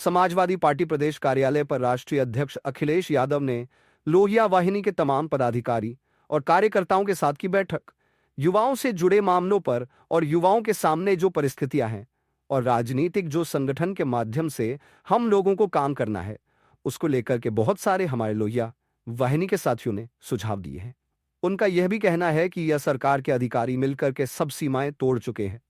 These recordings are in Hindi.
समाजवादी पार्टी प्रदेश कार्यालय पर राष्ट्रीय अध्यक्ष अखिलेश यादव ने लोहिया वाहिनी के तमाम पदाधिकारी और कार्यकर्ताओं के साथ की बैठक। युवाओं से जुड़े मामलों पर और युवाओं के सामने जो परिस्थितियां हैं और राजनीतिक जो संगठन के माध्यम से हम लोगों को काम करना है, उसको लेकर के बहुत सारे हमारे लोहिया वाहिनी के साथियों ने सुझाव दिए हैं। उनका यह भी कहना है कि यह सरकार के अधिकारी मिलकर के सब सीमाएं तोड़ चुके हैं।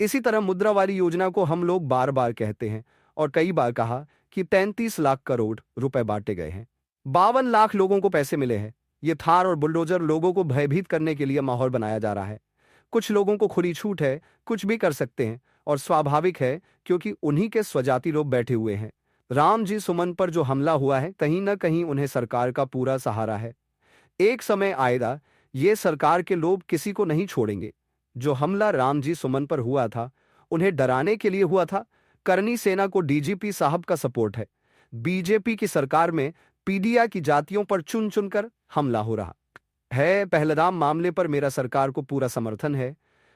इसी तरह मुद्रा वाली योजना को हम लोग बार बार कहते हैं और कई बार कहा कि 33 लाख करोड़ रुपए बांटे गए हैं, 52 लाख लोगों को पैसे मिले हैं। ये थार और बुलडोजर लोगों को भयभीत करने के लिए माहौल बनाया जा रहा है। कुछ लोगों को खुली छूट है, कुछ भी कर सकते हैं और स्वाभाविक है क्योंकि उन्हीं के स्वजाति लोग बैठे हुए हैं। राम जी सुमन पर जो हमला हुआ है, कहीं ना कहीं उन्हें सरकार का पूरा सहारा है। एक समय आएगा, ये सरकार के लोग किसी को नहीं छोड़ेंगे। जो हमला राम जी सुमन पर हुआ था, उन्हें डराने के लिए हुआ था। करनी सेना को डीजीपी साहब का सपोर्ट है। बीजेपी की सरकार में पीडिया की जातियों पर चुन चुनकर हमला हो रहा है। पहलगाम मामले पर मेरा सरकार को पूरा समर्थन है।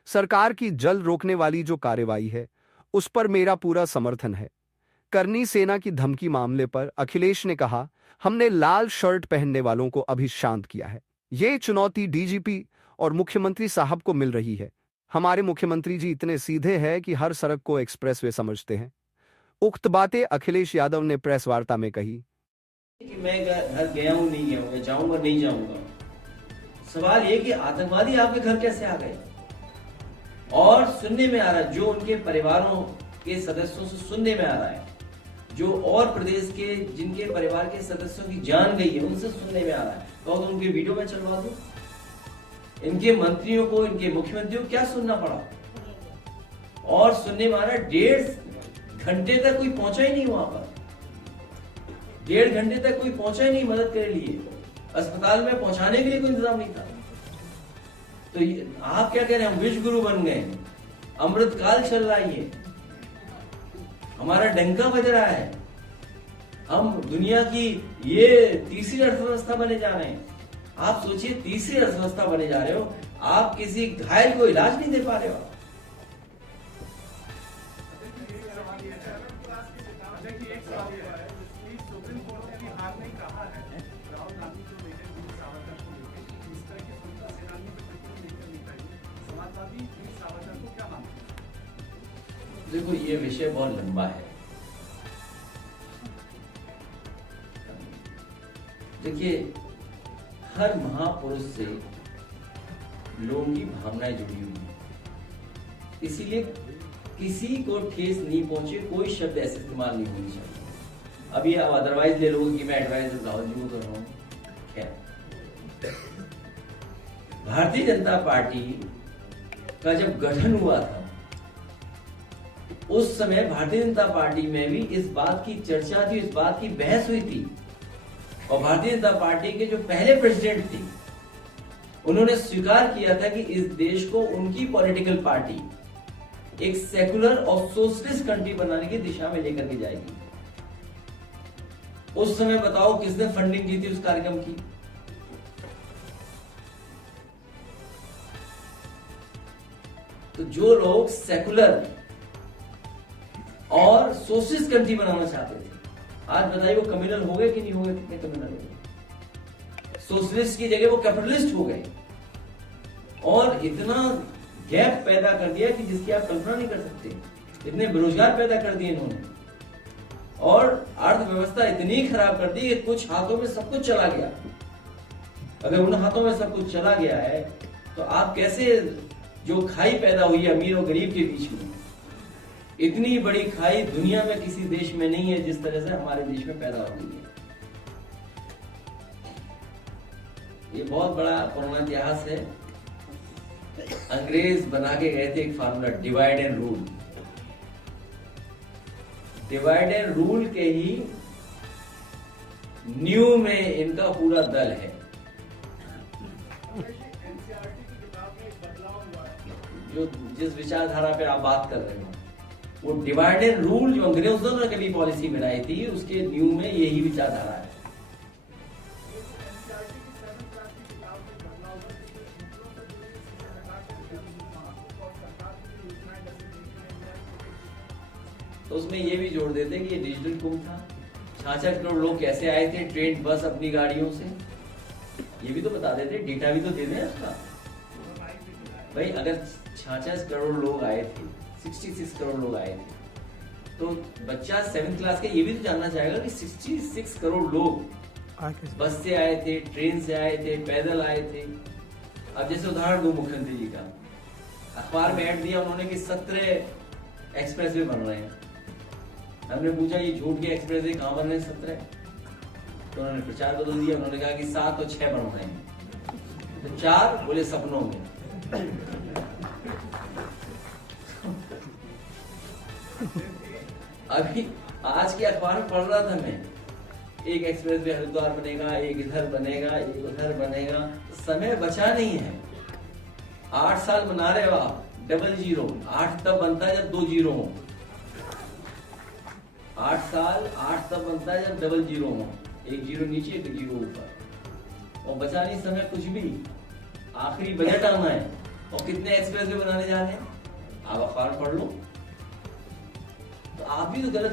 सरकार की जल रोकने वाली जो कार्रवाई है, उस पर मेरा पूरा समर्थन है। करनी सेना की धमकी मामले पर अखिलेश ने कहा, हमने लाल शर्ट पहनने वालों को अभी शांत किया है। ये चुनौती डीजीपी और मुख्यमंत्री साहब को मिल रही है। हमारे मुख्यमंत्री जी इतने सीधे हैं कि हर सड़क को एक्सप्रेसवे समझते हैं। उक्त बातें अखिलेश यादव ने प्रेस वार्ता में कही कि मैं घर गया हूं, नहीं गया हूं, जाऊंगा नहीं जाऊंगा। सवाल ये कि आतंकवादी आपके घर कैसे आ गए? और सुनने में आ रहा है, जो उनके परिवारों के सदस्यों से सुनने में आ रहा है, जो और प्रदेश के जिनके परिवार के सदस्यों की जान गई है, उनसे सुनने में आ रहा है। कहो तो उनके वीडियो में चलवा दो। इनके मंत्रियों को, इनके मुख्यमंत्रियों को क्या सुनना पड़ा? और सुनने में आ रहा है 1.5 घंटे तक कोई पहुंचा ही नहीं वहां पर। 1.5 घंटे तक कोई पहुंचा ही नहीं मदद के लिए। अस्पताल में पहुंचाने के लिए कोई इंतजाम नहीं था। तो आप क्या कह रहे हैं? हम विश्व गुरु बन गए, अमृतकाल चल रहा है, ये हमारा डंका बज रहा है। हम दुनिया की ये तीसरी अर्थव्यवस्था बने जा रहे हैं। आप सोचिए, तीसरी अर्थव्यवस्था बने जा रहे हो, आप किसी घायल को इलाज नहीं दे पा रहे हो। देखो, ये विषय बहुत लंबा है। देखिए, हर महापुरुष से लोगों की भावनाएं जुड़ी हुई है, इसीलिए किसी को ठेस नहीं पहुंचे, कोई शब्द ऐसे इस्तेमाल नहीं होनी चाहिए। अभी आप अदरवाइज ले लोगे कि मैं एडवाइस राहुल जी को कर रहा हूं। खैर, भारतीय जनता पार्टी का जब गठन हुआ था, उस समय भारतीय जनता पार्टी में भी इस बात की चर्चा थी, इस बात की बहस हुई थी। और भारतीय जनता पार्टी के जो पहले प्रेसिडेंट थे, उन्होंने स्वीकार किया था कि इस देश को उनकी पॉलिटिकल पार्टी एक सेकुलर और सोशलिस्ट कंट्री बनाने की दिशा में लेकर के जाएगी। उस समय बताओ किसने फंडिंग की थी उस कार्यक्रम की? तो जो लोग सेकुलर और सोशलिस्ट कंट्री बनाना चाहते थे, आज बताइए वो कम्युनल हो गए कि नहीं हो गए? कितने कम्युनल हो गए? सोशलिस्ट की जगह वो कैपिटलिस्ट हो गए और इतना गैप पैदा कर दिया कि जिसकी आप कल्पना नहीं कर सकते। इतने बेरोजगार पैदा कर दिए इन्होंने और अर्थव्यवस्था इतनी खराब कर दी कि कुछ हाथों में सब कुछ चला गया। अगर उन हाथों में सब कुछ चला गया है तो आप कैसे, जो खाई पैदा हुई है अमीर और गरीब के बीच में, इतनी बड़ी खाई दुनिया में किसी देश में नहीं है जिस तरह से हमारे देश में पैदा हो गई है। ये बहुत बड़ा पुराना इतिहास है। अंग्रेज बना के गए थे एक formula, divide and rule. Divide and rule के ही न्यू में इनका पूरा दल है। जो जिस विचारधारा पे आप बात कर रहे हो, वो डिवाइड एंड रूल जो अंग्रेजों ने कभी पॉलिसी बनाई थी, उसके न्यू में यही विचारधारा है। तो उसमें ये भी जोड़ देते कि ये डिजिटल कुंभ था, 66 करोड़ लोग कैसे आए थे ट्रेन बस अपनी गाड़ियों से, ये भी तो बता देते, डेटा भी तो दे दें उसका। भाई अगर 66 करोड़ लोग आए थे, 66 करोड़ लोग आए थे, तो बच्चा 7th क्लास के ये भी तो जानना चाहेगा कि 66 करोड़ लोग बस से आए थे, ट्रेन से आए थे, पैदल आए थे। अब जैसे उदाहरण दो मुख्यमंत्री जी का, अखबार में ऐड दिया उन्होंने कि 17 एक्सप्रेस वे बन रहे हैं। हमने पूछा ये झूठ के एक्सप्रेस वे कहाँ बन रहे हैं 17? तो उन्होंने प्रचार बदल दिया, उन्होंने कहा कि 7 और 6 बन रहे हैं। तो 4 बोले सपनों में। अभी आज के अखबार में पढ़ रहा था मैं, एक एक्सप्रेस वे हरिद्वार बनेगा, एक इधर बनेगा, एक उधर बनेगा, समय बचा नहीं है। 8 साल बना रहे हो आप, डबल जीरो। 8 तब बनता है जब 2 जीरो हो। 8 साल 8 तब बनता है जब डबल जीरो हो, एक जीरो नीचे एक जीरो ऊपर, और बचा नहीं समय कुछ भी। आखिरी बजट आना है और कितने एक्सप्रेस वे बनाने जा रहे हैं, आप अखबार पढ़ लो। तो आप भी तो गलत